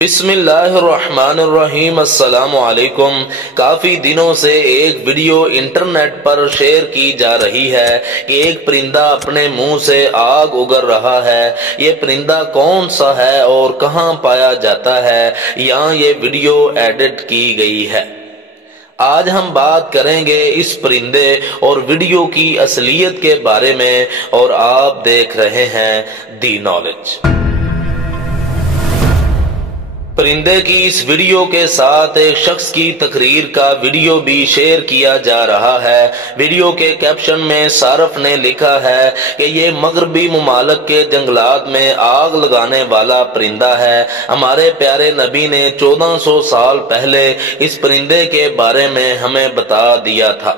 بسم اللہ الرحمن الرحیم۔ السلام علیکم۔ کافی دنوں سے ایک ویڈیو انٹرنیٹ پر شیئر کی جا رہی ہے کہ ایک پرندہ اپنے منہ سے آگ اگل رہا ہے۔ یہ پرندہ کون سا ہے اور کہاں پایا جاتا ہے؟ یہاں یہ ویڈیو ایڈٹ کی گئی ہے۔ آج ہم بات کریں گے اس پرندے اور ویڈیو کی اصلیت کے بارے میں، اور آپ دیکھ رہے ہیں دی نالج۔ پرندے کی اس ویڈیو کے ساتھ ایک شخص کی تقریر کا ویڈیو بھی شیئر کیا جا رہا ہے۔ ویڈیو کے کیپشن میں صارف نے لکھا ہے کہ یہ مغربی ممالک کے جنگلات میں آگ لگانے والا پرندہ ہے۔ ہمارے پیارے نبی نے 1400 سال پہلے اس پرندے کے بارے میں ہمیں بتا دیا تھا۔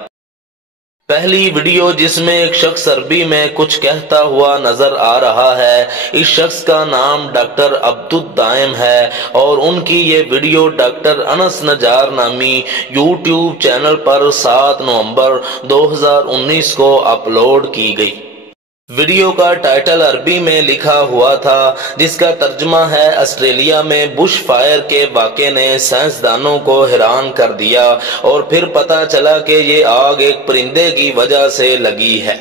پہلی ویڈیو جس میں ایک شخص عربی میں کچھ کہتا ہوا نظر آ رہا ہے، اس شخص کا نام ڈاکٹر عبدالدائم ہے، اور ان کی یہ ویڈیو ڈاکٹر انس نجار نامی یوٹیوب چینل پر 7 نومبر 2019 کو اپلوڈ کی گئی۔ ویڈیو کا ٹائٹل عربی میں لکھا ہوا تھا، جس کا ترجمہ ہے آسٹریلیا میں بش فائر کے واقعے نے سائنسدانوں کو حیران کر دیا، اور پھر پتہ چلا کہ یہ آگ ایک پرندے کی وجہ سے لگی ہے۔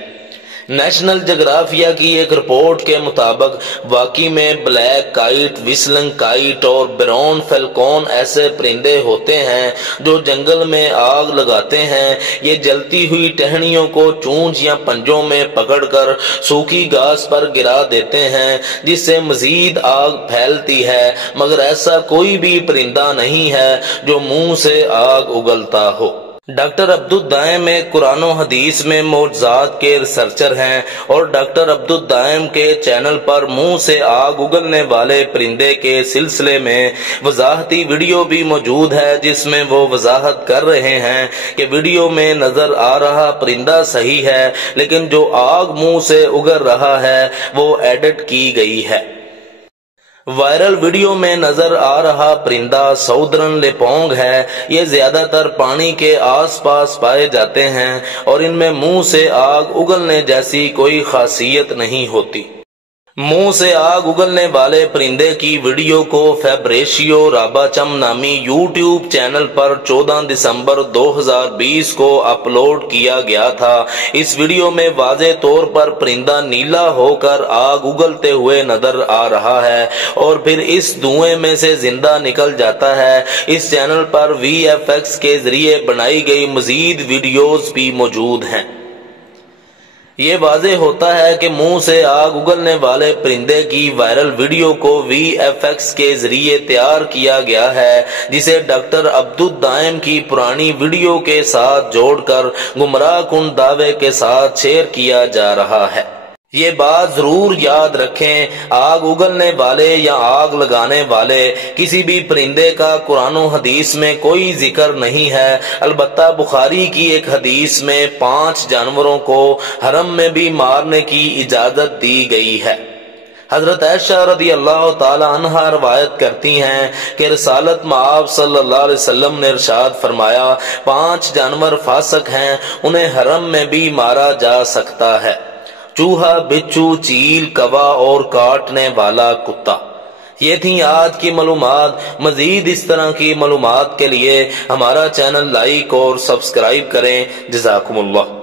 نیشنل جغرافیہ کی ایک رپورٹ کے مطابق واقعی میں بلیک کائٹ، وسلنگ کائٹ اور براؤن فیلکون ایسے پرندے ہوتے ہیں جو جنگل میں آگ لگاتے ہیں۔ یہ جلتی ہوئی ٹہنیوں کو چونچ یا پنجوں میں پکڑ کر سوکھی گھاس پر گرا دیتے ہیں، جس سے مزید آگ پھیلتی ہے، مگر ایسا کوئی بھی پرندہ نہیں ہے جو منہ سے آگ اگلتا ہو۔ ڈاکٹر عبدالدائم ایک قرآن و حدیث میں معجزات کے ریسرچر ہیں، اور ڈاکٹر عبدالدائم کے چینل پر منہ سے آگ اگلنے والے پرندے کے سلسلے میں وضاحتی ویڈیو بھی موجود ہے، جس میں وہ وضاحت کر رہے ہیں کہ ویڈیو میں نظر آ رہا پرندہ صحیح ہے، لیکن جو آگ منہ سے اگل رہا ہے وہ ایڈٹ کی گئی ہے۔ وائرل ویڈیو میں نظر آ رہا پرندہ ساؤدرن لیپونگ ہے۔ یہ زیادہ تر پانی کے آس پاس پائے جاتے ہیں، اور ان میں منہ سے آگ اگلنے جیسی کوئی خاصیت نہیں ہوتی۔ منہ سے آگ اگلنے والے پرندے کی ویڈیو کو فیبریشیو راباچم نامی یوٹیوب چینل پر 14 دسمبر 2020 کو اپلوڈ کیا گیا تھا۔ اس ویڈیو میں واضح طور پر پرندہ نیلا ہو کر آگ اگلتے ہوئے نظر آ رہا ہے، اور پھر اس دھوئیں میں سے زندہ نکل جاتا ہے۔ اس چینل پر VFX کے ذریعے بنائی گئی مزید ویڈیوز بھی موجود ہیں۔ یہ واضح ہوتا ہے کہ منہ سے آگ اگلنے والے پرندے کی وائرل ویڈیو کو VFX کے ذریعے تیار کیا گیا ہے، جسے ڈاکٹر عبدالدائم کی پرانی ویڈیو کے ساتھ جوڑ کر گمراہ کن دعوے کے ساتھ شیئر کیا جا رہا ہے۔ یہ بات ضرور یاد رکھیں، آگ اگلنے والے یا آگ لگانے والے کسی بھی پرندے کا قرآن و حدیث میں کوئی ذکر نہیں ہے۔ البتہ بخاری کی ایک حدیث میں 5 جانوروں کو حرم میں بھی مارنے کی اجازت دی گئی ہے۔ حضرت عائشہ رضی اللہ تعالی عنہا روایت کرتی ہیں کہ رسالت مآب صلی اللہ علیہ وسلم نے ارشاد فرمایا، 5 جانور فاسق ہیں، انہیں حرم میں بھی مارا جا سکتا ہے: چوہا، بچھو، چیل، کوا اور کاٹنے والا کتا۔ یہ تھیں آج کی معلومات۔ مزید اس طرح کی معلومات کے لیے ہمارا چینل لائک اور سبسکرائب کریں۔ جزاکم اللہ۔